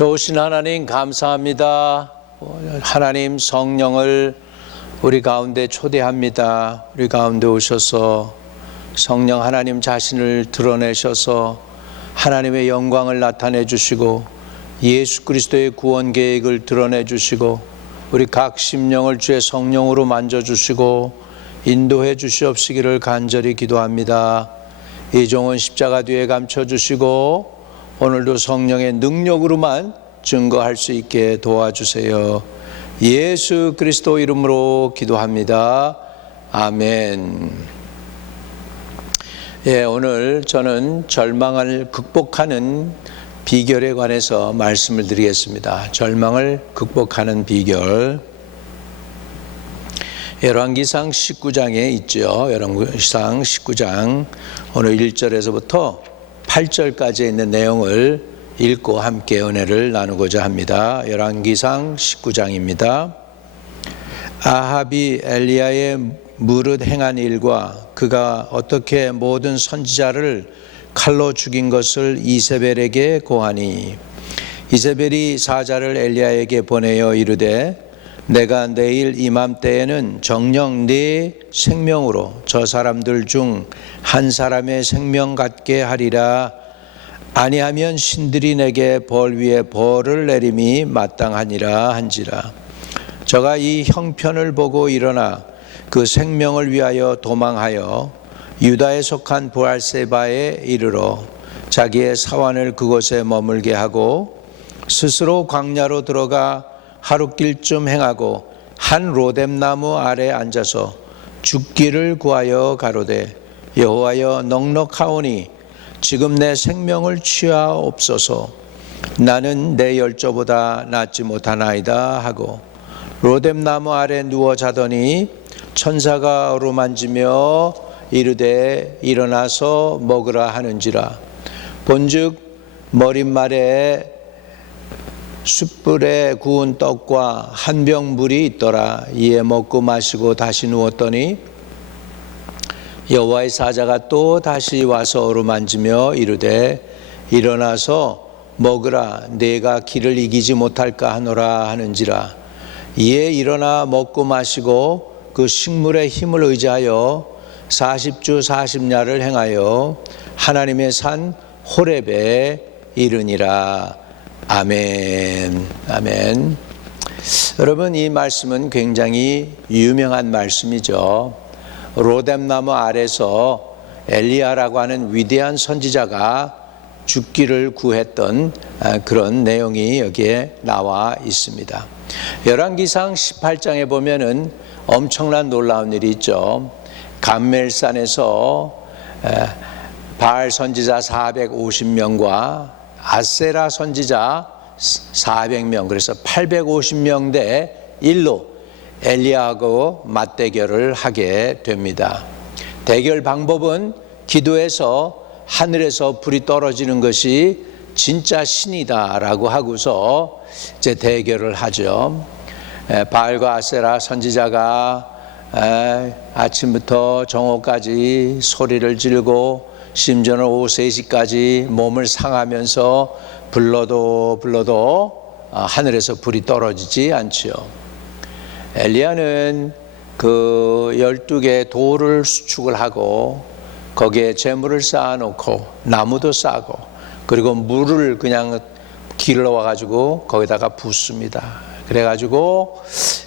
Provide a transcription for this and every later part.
좋으신 하나님 감사합니다. 하나님 성령을 우리 가운데 초대합니다. 우리 가운데 오셔서 성령 하나님 자신을 드러내셔서 하나님의 영광을 나타내 주시고 예수 그리스도의 구원 계획을 드러내 주시고 우리 각 심령을 주의 성령으로 만져주시고 인도해 주시옵시기를 간절히 기도합니다. 이종은 십자가 뒤에 감춰주시고 오늘도 성령의 능력으로만 증거할 수 있게 도와주세요. 예수 그리스도 이름으로 기도합니다. 아멘. 오늘 저는 절망을 극복하는 비결에 관해서 말씀을 드리겠습니다. 절망을 극복하는 비결. 열왕기상 19장에 있죠. 열왕기상 19장 오늘 1절에서부터 8절까지 있는 내용을 읽고 함께 은혜를 나누고자 합니다. 열왕기상 19장입니다. 아합이 엘리야의 무릇 행한 일과 그가 어떻게 모든 선지자를 칼로 죽인 것을 이세벨에게 고하니 이세벨이 사자를 엘리야에게 보내어 이르되 내가 내일 이맘때에는 정녕 네 생명으로 저 사람들 중 한 사람의 생명 같게 하리라. 아니하면 신들이 내게 벌 위에 벌을 내림이 마땅하니라 한지라. 저가 이 형편을 보고 일어나 그 생명을 위하여 도망하여 유다에 속한 브알세바에 이르러 자기의 사환을 그곳에 머물게 하고 스스로 광야로 들어가 하룻길쯤 행하고 한 로뎀나무 아래 앉아서 죽기를 구하여 가로되 여호와여 넉넉하오니 지금 내 생명을 취하옵소서. 나는 내 열조보다 낫지 못하나이다 하고 로뎀나무 아래 누워 자더니 천사가 어루만지며 이르되 일어나서 먹으라 하는지라. 본즉 머릿말에 숯불에 구운 떡과 한 병 물이 있더라. 이에 먹고 마시고 다시 누웠더니 여호와의 사자가 또 다시 와서 어루만지며 이르되 일어나서 먹으라. 내가 길을 이기지 못할까 하노라 하는지라. 이에 일어나 먹고 마시고 그 식물의 힘을 의지하여 40주 40야를 행하여 하나님의 산 호렙에 이르니라. 아멘. 아멘. 여러분, 이 말씀은 굉장히 유명한 말씀이죠. 로뎀나무 아래서 엘리야라고 하는 위대한 선지자가 죽기를 구했던 그런 내용이 여기에 나와 있습니다. 열왕기상 18장에 보면은 엄청난 놀라운 일이 있죠. 감멜산에서 바알 선지자 450명과 아세라 선지자 400명, 그래서 850명 대 1로 엘리야하고 맞대결을 하게 됩니다. 대결 방법은 기도해서 하늘에서 불이 떨어지는 것이 진짜 신이다라고 하고서 이제 대결을 하죠. 바알과 아세라 선지자가 아침부터 정오까지 소리를 지르고 심지어는 오후 3시까지 몸을 상하면서 불러도 하늘에서 불이 떨어지지 않지요. 엘리야는 그 12개의 돌을 수축을 하고 거기에 재물을 쌓아놓고 나무도 싸고 그리고 물을 그냥 길러 와가지고 거기다가 붓습니다. 그래가지고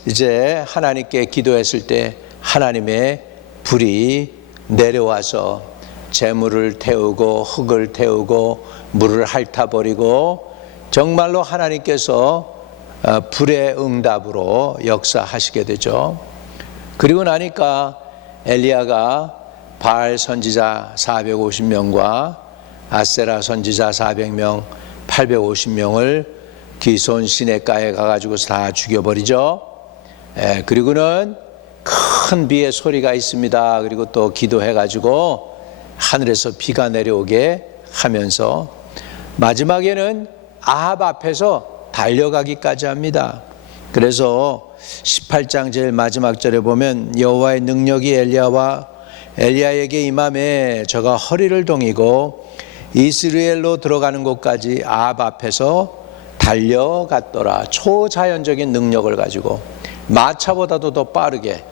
이제 하나님께 기도했을 때 하나님의 불이 내려와서 재물을 태우고 흙을 태우고 물을 핥아버리고 정말로 하나님께서 불의 응답으로 역사하시게 되죠. 그리고 나니까 엘리야가 바알 선지자 450명과 아세라 선지자 400명, 850명을 기손 시내가에 가가지고 다 죽여버리죠. 그리고는 큰 비의 소리가 있습니다. 그리고 또 기도해가지고 하늘에서 비가 내려오게 하면서 마지막에는 아합 앞에서 달려가기까지 합니다. 그래서 18장 제일 마지막 절에 보면 여호와의 능력이 엘리야에게 임함에 저가 허리를 동이고 이스라엘로 들어가는 곳까지 아합 앞에서 달려갔더라. 초자연적인 능력을 가지고 마차보다도 더 빠르게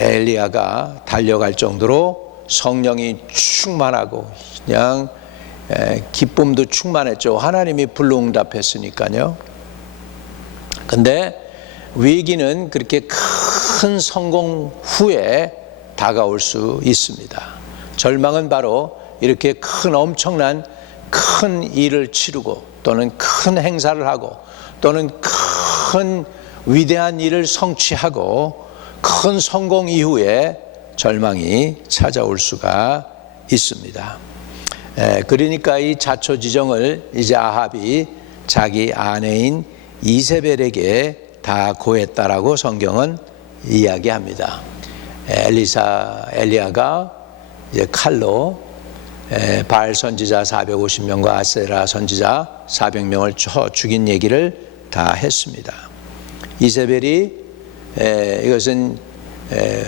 엘리야가 달려갈 정도로 성령이 충만하고 그냥 기쁨도 충만했죠. 하나님이 불응답했으니까요. 근데 위기는 그렇게 큰 성공 후에 다가올 수 있습니다. 절망은 바로 이렇게 엄청난 큰 일을 치르고 또는 큰 행사를 하고 또는 큰 위대한 일을 성취하고 큰 성공 이후에 절망이 찾아올 수가 있습니다. 그러니까 이 자초지정을 이제 아합이 자기 아내인 이세벨에게 다 고했다라고 성경은 이야기합니다. 엘리야가 이제 칼로 바알 선지자 450명과 아세라 선지자 400명을 죽인 얘기를 다 했습니다. 이세벨이 이것은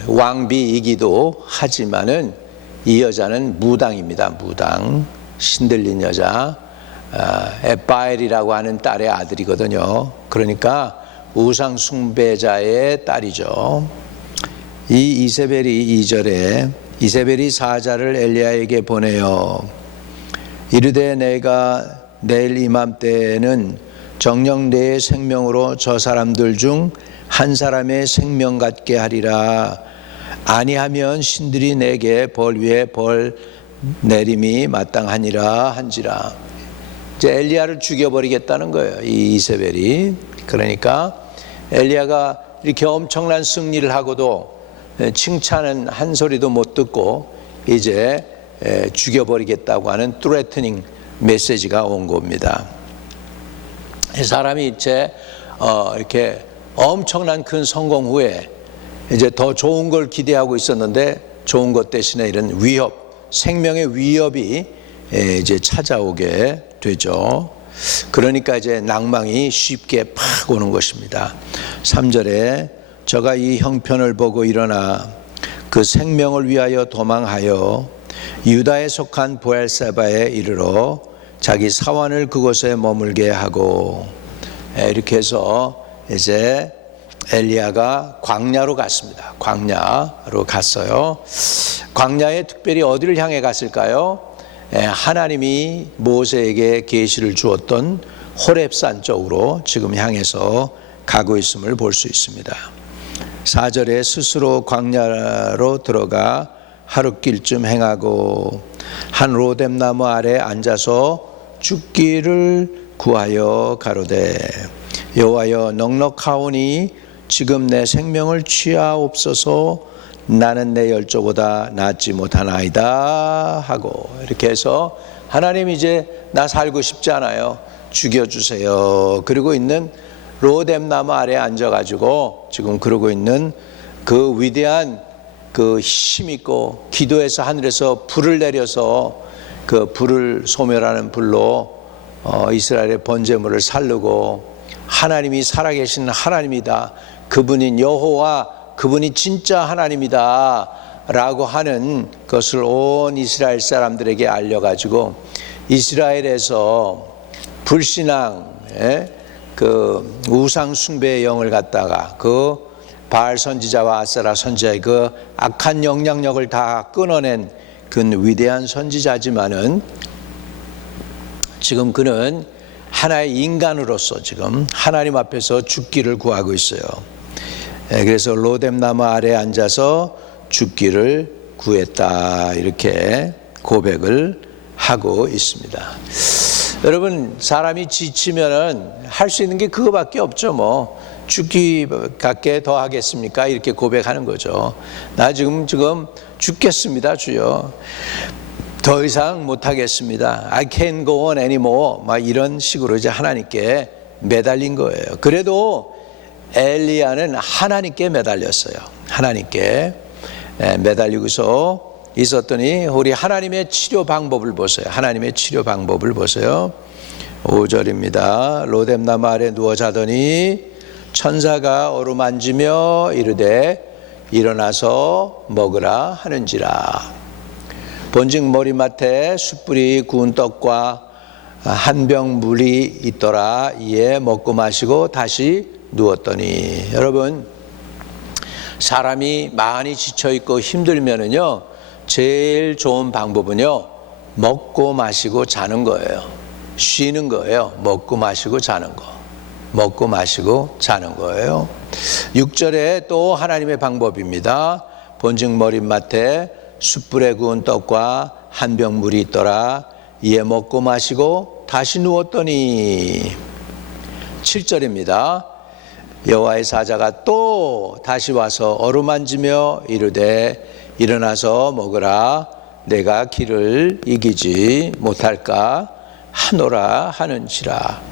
왕비이기도 하지만은 이 여자는 무당입니다. 무당, 신들린 여자, 에바엘이라고 하는 딸의 아들이거든요. 그러니까 우상 숭배자의 딸이죠. 이 이세벨이 2절에 이세벨이 사자를 엘리야에게 보내어 이르되 내가 내일 이맘때에는 정녕 내 생명으로 저 사람들 중 한 사람의 생명 같게 하리라. 아니하면 신들이 내게 벌 위에 벌 내림이 마땅하니라 한지라. 이제 엘리야를 죽여버리겠다는 거예요, 이 이세벨이. 그러니까 엘리야가 이렇게 엄청난 승리를 하고도 칭찬은 한 소리도 못 듣고 이제 죽여버리겠다고 하는 threatening 메시지가 온 겁니다. 사람이 이제 이렇게 엄청난 큰 성공 후에 이제 더 좋은 걸 기대하고 있었는데 좋은 것 대신에 이런 위협, 생명의 위협이 이제 찾아오게 되죠. 그러니까 이제 낭망이 쉽게 팍 오는 것입니다. 3절에 저가 이 형편을 보고 일어나 그 생명을 위하여 도망하여 유다에 속한 브엘세바에 이르러 자기 사환을 그곳에 머물게 하고, 이렇게 해서 이제 엘리야가 광야로 갔습니다. 광야로 갔어요. 광야에 특별히 어디를 향해 갔을까요? 하나님이 모세에게 계시를 주었던 호렙산 쪽으로 지금 향해서 가고 있음을 볼 수 있습니다. 4절에 스스로 광야로 들어가 하룻길쯤 행하고 한 로뎀나무 아래 앉아서 죽기를 구하여 가로되 여호와여 넉넉하오니 지금 내 생명을 취하옵소서. 나는 내 열조보다 낫지 못하나이다 하고, 이렇게 해서 하나님 이제 나 살고 싶지 않아요, 죽여주세요. 그러고 있는 로뎀나무 아래에 앉아가지고 지금 그러고 있는 그 위대한 그 힘있고 기도해서 하늘에서 불을 내려서 그 불을 소멸하는 불로 이스라엘의 번제물을 살르고 하나님이 살아계신 하나님이다, 그분인 여호와, 그분이 진짜 하나님이다 라고 하는 것을 온 이스라엘 사람들에게 알려가지고 이스라엘에서 불신앙, 그 우상 숭배의 영을 갖다가 그 바알 선지자와 아세라 선지자의 그 악한 영향력을 다 끊어낸 그 위대한 선지자지만은 지금 그는 하나의 인간으로서 지금 하나님 앞에서 죽기를 구하고 있어요. 그래서 로뎀나무 아래에 앉아서 죽기를 구했다, 이렇게 고백을 하고 있습니다. 여러분, 사람이 지치면은 할 수 있는 게 그거밖에 없죠. 뭐 죽기밖에 더 하겠습니까? 이렇게 고백하는 거죠. 나 지금 죽겠습니다, 주여. 더 이상 못하겠습니다. I can't go on anymore. 막 이런 식으로 이제 하나님께 매달린 거예요. 그래도 엘리야는 하나님께 매달렸어요. 하나님께 매달리고서 있었더니 우리 하나님의 치료 방법을 보세요. 하나님의 치료 방법을 보세요. 5절입니다. 로뎀나무 아래 누워 자더니 천사가 어루만지며 이르되 일어나서 먹으라 하는지라. 본즉 머리맡에 숯불이 구운 떡과 한 병 물이 있더라. 이에 먹고 마시고 다시 누웠더니. 여러분, 사람이 많이 지쳐있고 힘들면은요, 제일 좋은 방법은요, 먹고 마시고 자는 거예요. 쉬는 거예요. 먹고 마시고 자는 거. 먹고 마시고 자는 거예요. 6절에 또 하나님의 방법입니다. 본즉 머릿맡에 숯불에 구운 떡과 한 병 물이 있더라. 이에 먹고 마시고 다시 누웠더니. 7절입니다. 여호와의 사자가 또 다시 와서 어루만지며 이르되 일어나서 먹으라. 내가 길을 이기지 못할까 하노라 하는지라.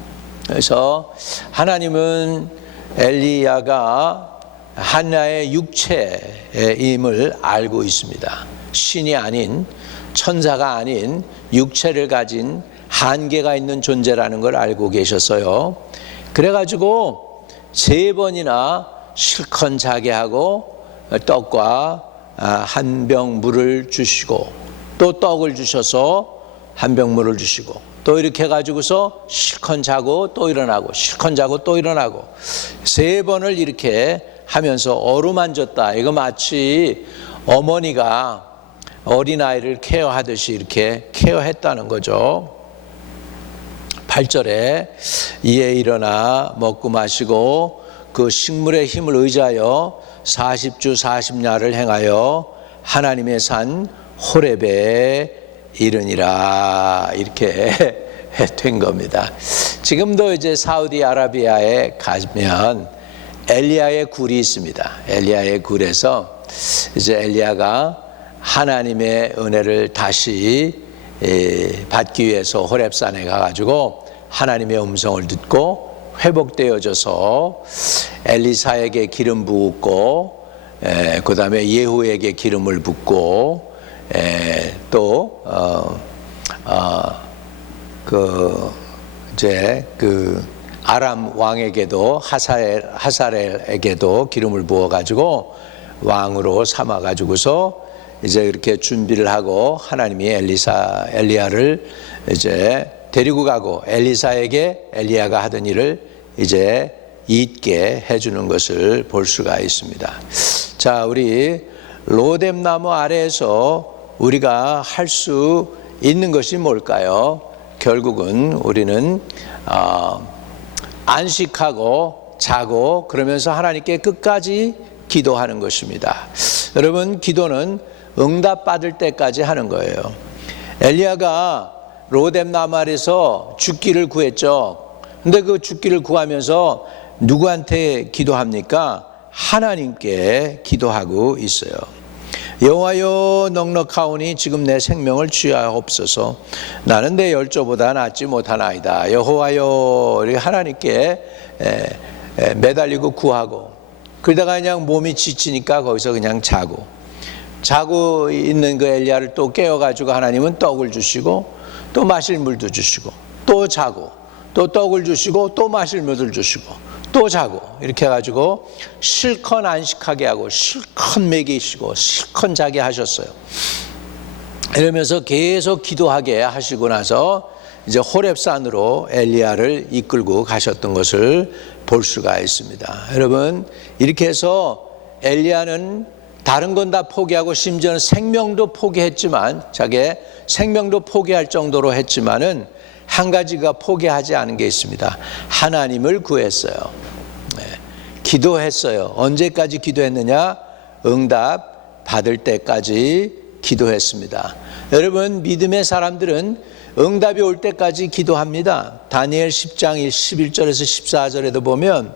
그래서 하나님은 엘리야가 하나의 육체임을 알고 있습니다. 신이 아닌, 천사가 아닌 육체를 가진 한계가 있는 존재라는 걸 알고 계셨어요. 그래가지고 3번이나 실컷 자게 하고 떡과 한 병 물을 주시고 또 떡을 주셔서 한 병 물을 주시고 또 이렇게 해가지고서 실컷 자고 또 일어나고 실컷 자고 또 일어나고 3번을 이렇게 하면서 어루만졌다. 이거 마치 어머니가 어린아이를 케어하듯이 이렇게 케어했다는 거죠. 8절에 이에 일어나 먹고 마시고 그 식물의 힘을 의지하여 40주 40야를 행하여 하나님의 산 호렙에 이르니라. 이렇게 된 겁니다. 지금도 이제 사우디아라비아에 가면 엘리야의 굴이 있습니다. 엘리야의 굴에서 이제 엘리야가 하나님의 은혜를 다시 받기 위해서 호렙산에 가가지고 하나님의 음성을 듣고 회복되어져서 엘리사에게 기름 부었고 그 다음에 예후에게 기름을 붓고 또 아람 왕에게도 하사엘에게도 기름을 부어가지고 왕으로 삼아가지고서 이제 이렇게 준비를 하고 하나님이 엘리야를 이제 데리고 가고 엘리사에게 엘리야가 하던 일을 이제 잊게 해주는 것을 볼 수가 있습니다. 자, 우리 로뎀나무 아래에서 우리가 할 수 있는 것이 뭘까요? 결국은 우리는 안식하고 자고 그러면서 하나님께 끝까지 기도하는 것입니다. 여러분, 기도는 응답받을 때까지 하는 거예요. 엘리야가 로뎀나무 아래에서 죽기를 구했죠. 근데 그 죽기를 구하면서 누구한테 기도합니까? 하나님께 기도하고 있어요. 여호와여 넉넉하오니 지금 내 생명을 취하옵소서. 나는 내 열조보다 낫지 못하나이다. 여호와여, 하나님께 매달리고 구하고 그러다가 그냥 몸이 지치니까 거기서 그냥 자고 있는 그 엘리야를 또 깨워가지고 하나님은 떡을 주시고 또 마실 물도 주시고 또 자고 또 떡을 주시고 또 마실 물을 주시고 또 자고 이렇게 해가지고 실컷 안식하게 하고 실컷 먹이시고 실컷 자게 하셨어요. 이러면서 계속 기도하게 하시고 나서 이제 호렙산으로 엘리야를 이끌고 가셨던 것을 볼 수가 있습니다. 여러분, 이렇게 해서 엘리야는 다른 건 다 포기하고 심지어는 생명도 포기했지만 자기 생명도 포기할 정도로 했지만은 한 가지가 포기하지 않은 게 있습니다. 하나님을 구했어요. 기도했어요. 언제까지 기도했느냐? 응답 받을 때까지 기도했습니다. 여러분, 믿음의 사람들은 응답이 올 때까지 기도합니다. 다니엘 10장 11절에서 14절에도 보면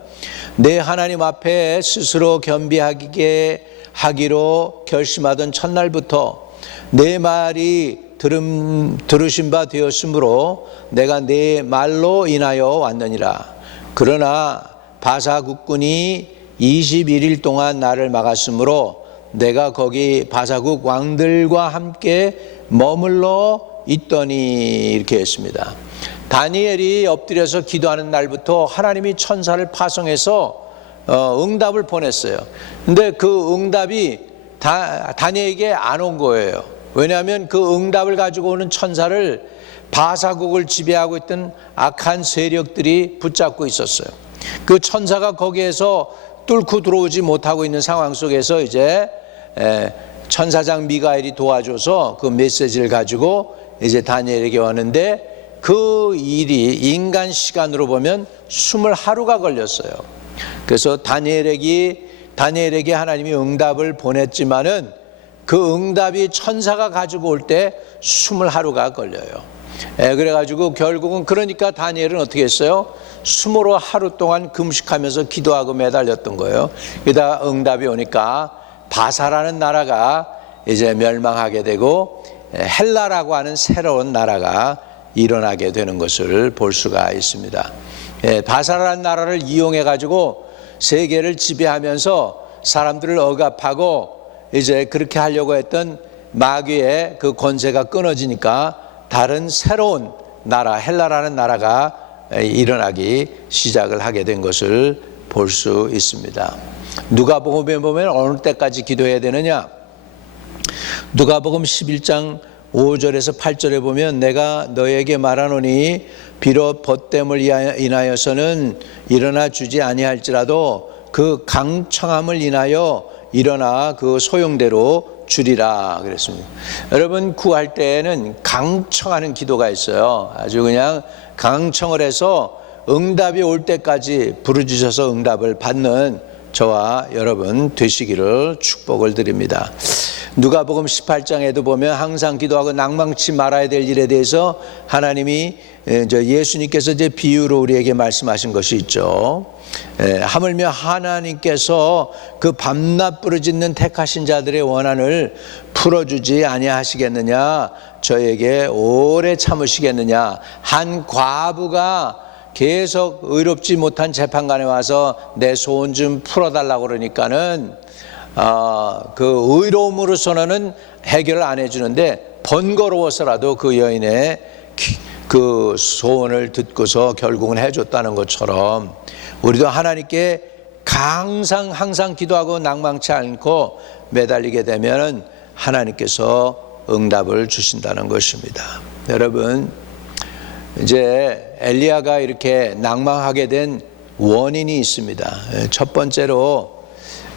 내 하나님 앞에 스스로 겸비하게 하기로 결심하던 첫날부터 내 말이 들으신 바 되었으므로 내가 내 말로 인하여 왔느니라. 그러나 바사 국군이 21일 동안 나를 막았으므로 내가 거기 바사국 왕들과 함께 머물러 있더니. 이렇게 했습니다. 다니엘이 엎드려서 기도하는 날부터 하나님이 천사를 파송해서 응답을 보냈어요. 근데 그 응답이 다니엘에게 안 온 거예요. 왜냐하면 그 응답을 가지고 오는 천사를 바사국을 지배하고 있던 악한 세력들이 붙잡고 있었어요. 그 천사가 거기에서 뚫고 들어오지 못하고 있는 상황 속에서 이제 천사장 미가엘이 도와줘서 그 메시지를 가지고 이제 다니엘에게 왔는데, 그 일이 인간 시간으로 보면 20하루가 걸렸어요. 그래서 다니엘에게 하나님이 응답을 보냈지만은 그 응답이 천사가 가지고 올 때 20하루가 걸려요. 그래가지고 결국은, 그러니까 다니엘은 어떻게 했어요? 20하루 동안 금식하면서 기도하고 매달렸던 거예요. 그러다 응답이 오니까 바사라는 나라가 이제 멸망하게 되고 헬라라고 하는 새로운 나라가 일어나게 되는 것을 볼 수가 있습니다. 바사라는 나라를 이용해 가지고 세계를 지배하면서 사람들을 억압하고 이제 그렇게 하려고 했던 마귀의 그 권세가 끊어지니까 다른 새로운 나라, 헬라라는 나라가 일어나기 시작을 하게 된 것을 볼 수 있습니다. 누가복음에 보면 어느 때까지 기도해야 되느냐? 누가복음 11장 5절에서 8절에 보면, 내가 너에게 말하노니 비록 벗됨을 인하여서는 일어나 주지 아니할지라도 그 강청함을 인하여 일어나 그 소용대로 주리라 그랬습니다. 여러분, 구할 때에는 강청하는 기도가 있어요. 아주 그냥 강청을 해서 응답이 올 때까지 부르짖어서 응답을 받는 저와 여러분 되시기를 축복을 드립니다. 누가복음 18장에도 보면 항상 기도하고 낭망치 말아야 될 일에 대해서 하나님이, 예수님께서 이제 비유로 우리에게 말씀하신 것이 있죠. 하물며 하나님께서 그 밤낮 부르짖는 택하신 자들의 원한을 풀어주지 아니하시겠느냐? 저에게 오래 참으시겠느냐? 한 과부가 계속 의롭지 못한 재판관에 와서 내 소원 좀 풀어달라고 그러니까는 그 의로움으로서는 해결을 안 해주는데, 번거로워서라도 그 여인의 그 소원을 듣고서 결국은 해줬다는 것처럼, 우리도 하나님께 항상 기도하고 낭망치 않고 매달리게 되면 하나님께서 응답을 주신다는 것입니다. 여러분, 이제 엘리야가 이렇게 낭망하게 된 원인이 있습니다. 첫 번째로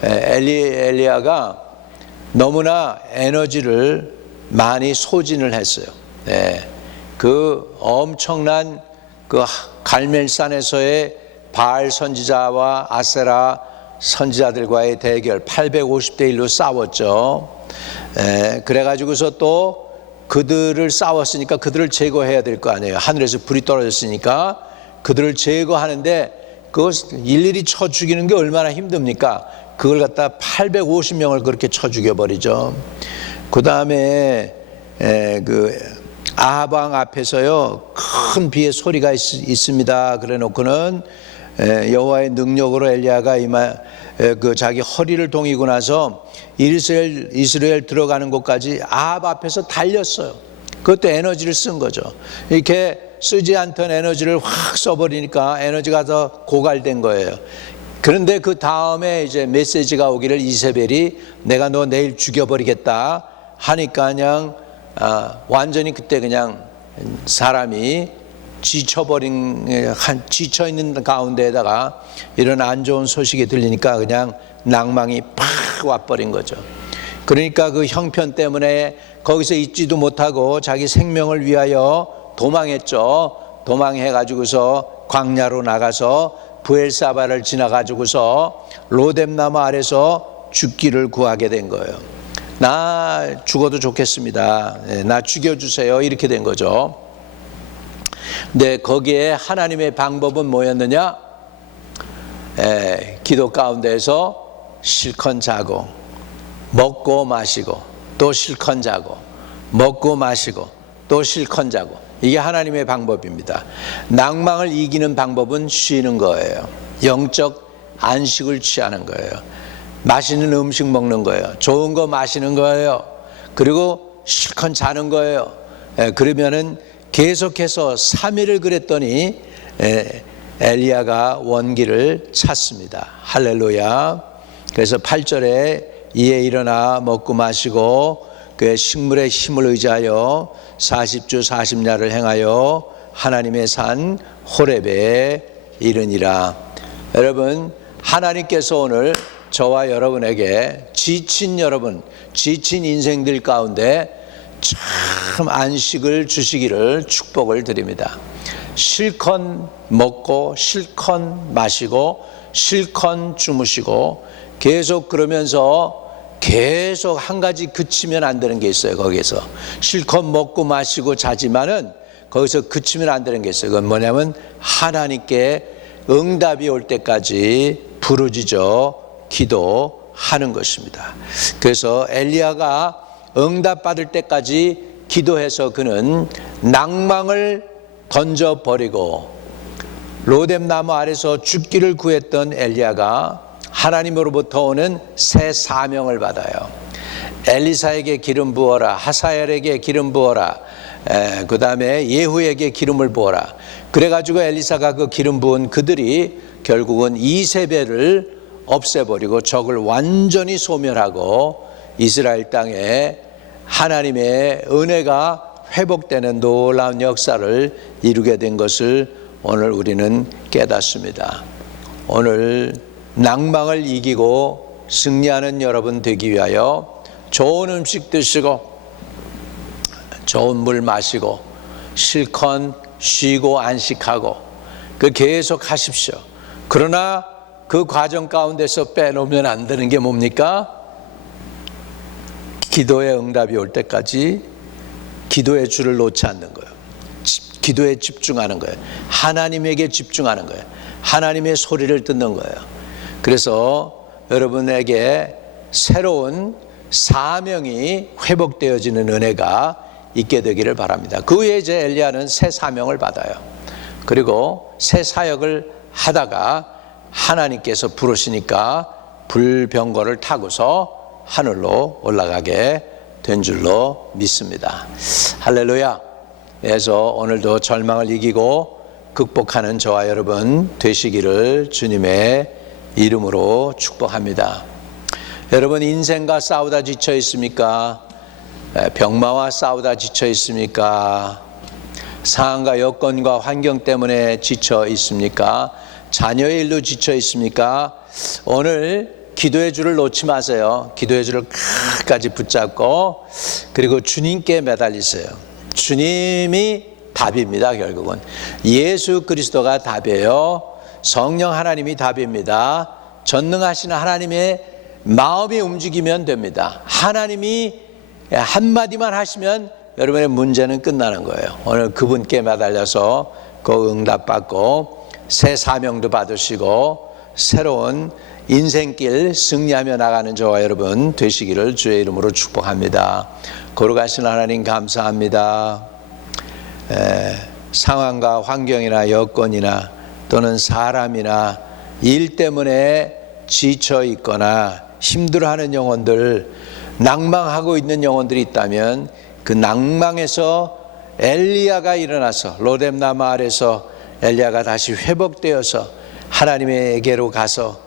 엘리야가 너무나 에너지를 많이 소진을 했어요. 그 엄청난 그 갈멜산에서의 바알 선지자와 아세라 선지자들과의 대결, 850대 1로 싸웠죠. 그래가지고서 또 그들을 싸웠으니까 그들을 제거해야 될 거 아니에요. 하늘에서 불이 떨어졌으니까 그들을 제거하는데 그걸 일일이 쳐 죽이는 게 얼마나 힘듭니까? 그걸 갖다 850명을 그렇게 쳐 죽여버리죠. 그 다음에 그 아합 왕 앞에서요, 큰 비의 소리가 있습니다. 그래 놓고는 여호와의 능력으로 엘리야가 그 자기 허리를 동이고 나서 이스라엘 들어가는 곳까지 아합 앞에서 달렸어요. 그것도 에너지를 쓴 거죠. 이렇게 쓰지 않던 에너지를 확 써버리니까 에너지가 더 고갈된 거예요. 그런데 그 다음에 이제 메시지가 오기를, 이세벨이 내가 너 내일 죽여버리겠다 하니까 그냥 완전히 그때 그냥 사람이 지쳐있는 가운데에다가 이런 안 좋은 소식이 들리니까 그냥 낭망이 팍 와버린 거죠. 그러니까 그 형편 때문에 거기서 있지도 못하고 자기 생명을 위하여 도망했죠. 도망해가지고서 광야로 나가서 부엘사바를 지나가지고서 로뎀나무 아래서 죽기를 구하게 된 거예요. 나 죽어도 좋겠습니다. 나 죽여주세요. 이렇게 된 거죠. 근데 거기에 하나님의 방법은 뭐였느냐? 기도 가운데에서 실컷 자고 먹고 마시고 또 실컷 자고 먹고 마시고 또 실컷 자고, 이게 하나님의 방법입니다. 낭망을 이기는 방법은 쉬는 거예요. 영적 안식을 취하는 거예요. 맛있는 음식 먹는 거예요. 좋은 거 마시는 거예요. 그리고 실컷 자는 거예요. 그러면은 계속해서 3일을 그랬더니 엘리야가 원기를 찾습니다. 할렐루야. 그래서 8절에 이에 일어나 먹고 마시고 그의 식물의 힘을 의지하여 40주 40야를 행하여 하나님의 산 호렙에 이르니라. 여러분, 하나님께서 오늘 저와 여러분에게 지친 인생들 가운데 참 안식을 주시기를 축복을 드립니다. 실컷 먹고 실컷 마시고 실컷 주무시고 계속 그러면서 계속 한 가지 그치면 안 되는 게 있어요. 거기서 실컷 먹고 마시고 자지만은 거기서 그치면 안 되는 게 있어요. 그건 뭐냐면 하나님께 응답이 올 때까지 부르짖어 기도하는 것입니다. 그래서 엘리야가 응답받을 때까지 기도해서 그는 낭망을 던져버리고 로뎀나무 아래서 죽기를 구했던 엘리야가 하나님으로부터 오는 새 사명을 받아요. 엘리사에게 기름 부어라, 하사엘에게 기름 부어라, 그 다음에 예후에게 기름을 부어라. 그래가지고 엘리사가 그 기름 부은 그들이 결국은 이세벨을 없애버리고 적을 완전히 소멸하고 이스라엘 땅에 하나님의 은혜가 회복되는 놀라운 역사를 이루게 된 것을 오늘 우리는 깨닫습니다. 오늘 낭망을 이기고 승리하는 여러분 되기 위하여 좋은 음식 드시고 좋은 물 마시고 실컷 쉬고 안식하고 그 계속 하십시오. 그러나 그 과정 가운데서 빼놓으면 안 되는 게 뭡니까? 기도의 응답이 올 때까지 기도의 줄을 놓지 않는 거예요. 기도에 집중하는 거예요. 하나님에게 집중하는 거예요. 하나님의 소리를 듣는 거예요. 그래서 여러분에게 새로운 사명이 회복되어지는 은혜가 있게 되기를 바랍니다. 그 후에 이제 엘리야는 새 사명을 받아요. 그리고 새 사역을 하다가 하나님께서 부르시니까 불병거를 타고서 하늘로 올라가게 된 줄로 믿습니다. 할렐루야. 그래서 오늘도 절망을 이기고 극복하는 저와 여러분 되시기를 주님의 이름으로 축복합니다. 여러분, 인생과 싸우다 지쳐 있습니까? 병마와 싸우다 지쳐 있습니까? 상황과 여건과 환경 때문에 지쳐 있습니까? 자녀의 일로 지쳐 있습니까? 오늘 기도의 줄을 놓지 마세요. 기도의 줄을 끝까지 붙잡고 그리고 주님께 매달리세요. 주님이 답입니다. 결국은 예수 그리스도가 답이에요. 성령 하나님이 답입니다. 전능하신 하나님의 마음이 움직이면 됩니다. 하나님이 한마디만 하시면 여러분의 문제는 끝나는 거예요. 오늘 그분께 매달려서 그 응답받고 새 사명도 받으시고 새로운 인생길 승리하며 나가는 저와 여러분 되시기를 주의 이름으로 축복합니다. 거룩하신 하나님 감사합니다. 상황과 환경이나 여건이나 또는 사람이나 일 때문에 지쳐 있거나 힘들어하는 영혼들, 낭망하고 있는 영혼들이 있다면 그 낭망에서 엘리야가 일어나서 로뎀나무 아래서 엘리야가 다시 회복되어서 하나님에게로 가서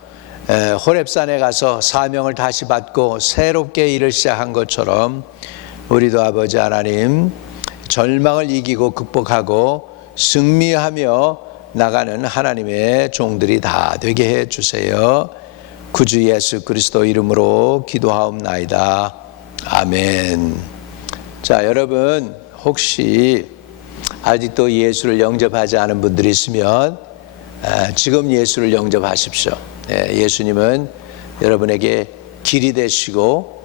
호렙산에 가서 사명을 다시 받고 새롭게 일을 시작한 것처럼 우리도 아버지 하나님 절망을 이기고 극복하고 승리하며 나가는 하나님의 종들이 다 되게 해 주세요. 구주 예수 그리스도 이름으로 기도하옵나이다. 아멘. 자, 여러분 혹시 아직도 예수를 영접하지 않은 분들이 있으면 지금 예수를 영접하십시오. 예수님은 여러분에게 길이 되시고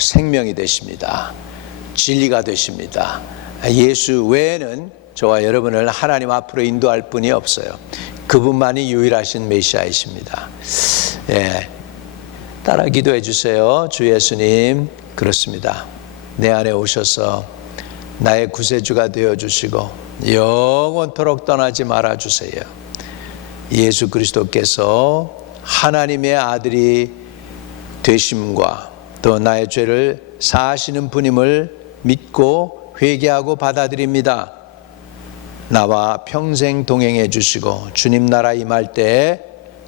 생명이 되십니다. 진리가 되십니다. 예수 외에는 저와 여러분을 하나님 앞으로 인도할 분이 없어요. 그분만이 유일하신 메시아이십니다. 따라 기도해 주세요. 주 예수님, 그렇습니다. 내 안에 오셔서 나의 구세주가 되어주시고 영원토록 떠나지 말아주세요. 예수 그리스도께서 하나님의 아들이 되심과 또 나의 죄를 사하시는 분임을 믿고 회개하고 받아들입니다. 나와 평생 동행해 주시고 주님 나라 임할 때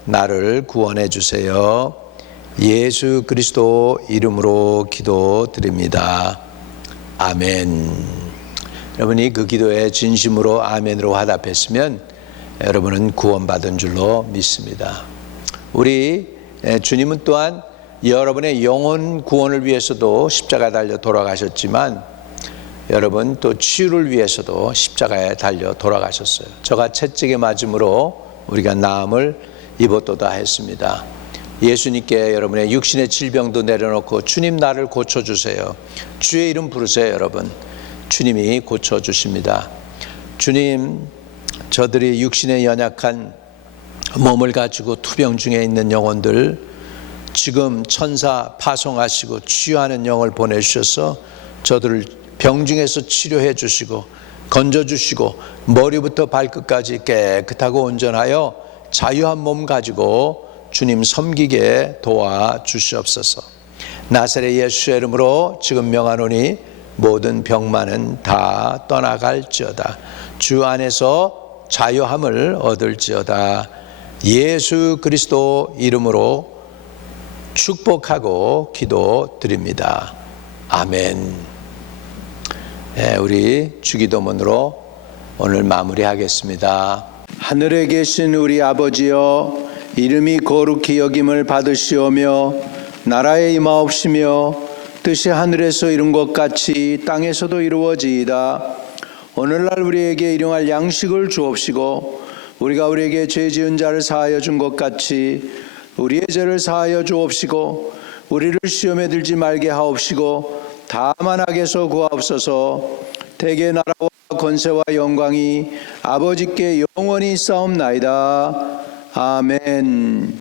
나를 구원해 주세요. 예수 그리스도 이름으로 기도드립니다. 아멘. 여러분이 그 기도에 진심으로 아멘으로 화답했으면 여러분은 구원받은 줄로 믿습니다. 우리 주님은 또한 여러분의 영혼 구원을 위해서도 십자가에 달려 돌아가셨지만 여러분 또 치유를 위해서도 십자가에 달려 돌아가셨어요. 저가 채찍에 맞음으로 우리가 나음을 입었도다 했습니다. 예수님께 여러분의 육신의 질병도 내려놓고 주님 나를 고쳐주세요. 주의 이름 부르세요. 여러분 주님이 고쳐주십니다. 주님, 저들이 육신에 연약한 몸을 가지고 투병 중에 있는 영혼들 지금 천사 파송하시고 치유하는 영을 보내주셔서 저들을 병중에서 치료해 주시고 건져주시고 머리부터 발끝까지 깨끗하고 온전하여 자유한 몸 가지고 주님 섬기게 도와주시옵소서. 나사렛 예수의 이름으로 지금 명하노니 모든 병만은 다 떠나갈지어다. 주 안에서 자유함을 얻을지어다. 예수 그리스도 이름으로 축복하고 기도드립니다. 아멘. 우리 주기도문으로 오늘 마무리하겠습니다. 하늘에 계신 우리 아버지여, 이름이 거룩히 여김을 받으시오며 나라에 임하옵시며 뜻이 하늘에서 이룬 것 같이 땅에서도 이루어지이다. 오늘날 우리에게 일용할 양식을 주옵시고 우리가 우리에게 죄 지은 자를 사하여 준 것 같이 우리의 죄를 사하여 주옵시고 우리를 시험에 들지 말게 하옵시고 다만 악에서 구하옵소서. 대개 나라와 권세와 영광이 아버지께 영원히 있사옵나이다. 아멘.